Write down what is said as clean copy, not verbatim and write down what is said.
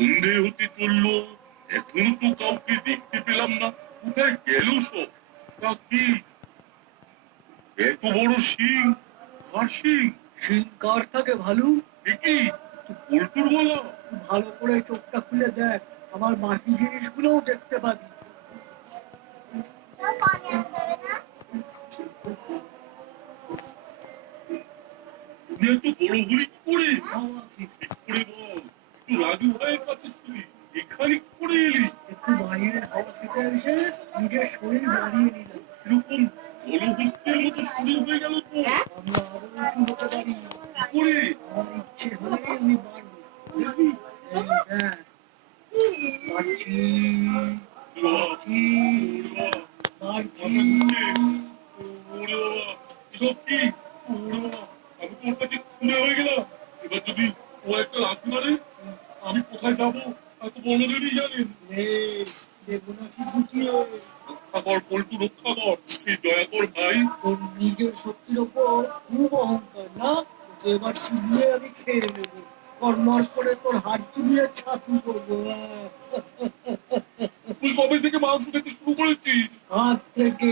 সন্ধে হতে চললো, এখনো তো কাউকে দেখতে পেলাম না। কোথায় গেল সব? তা কি এত বড় শিং? কার শিং? শিং কার থাকে ভালু? কি পল্টুর বলা? ভালো করে চোখটা খুলে দেখ, আমার বাকি জিনিসগুলোও দেখতে পাবি। তুমি এত বড় হলি কি করে? করে বল, একটু রাজু ভাইয়ের কাছে ছিলি, এখানে কি করে এলি? একটু বাইরে হাওয়া খেতে এসে নিজের শরীর বাড়িয়ে নিলাম। এরকম জলহস্তের মতো শরীর হয়ে গেল তো? আমি আরো উঁচু হতে পারি। কি করে? আমার ইচ্ছে হলে আমি বাড়বো। দেখি, এই দেখ, পারছি, পারছি, পারছি। ওরে বাবা, এসব কি? ওরে বাবা, আমি তোর কাছে খুলে হয়ে গেলাম। এবার যদি ও একটা লাথি মারে, আমি কোথায় যাবো এত বড়দেরই জানেন। দেখবো না কি গুটিয়ে। রক্ষা কর পল্টু, রক্ষা কর, এই দয়া কর ভাই। তোর নিজের শক্তির ওপর খুব অহংকার না? এবার চিবিয়ে আমি খেয়ে নেবো, কর্মর করে তোর হাত চিবিয়ে ছাতু করবো। তুই কবে থেকে মাংস খেতে শুরু করেছিস? আজ থেকে।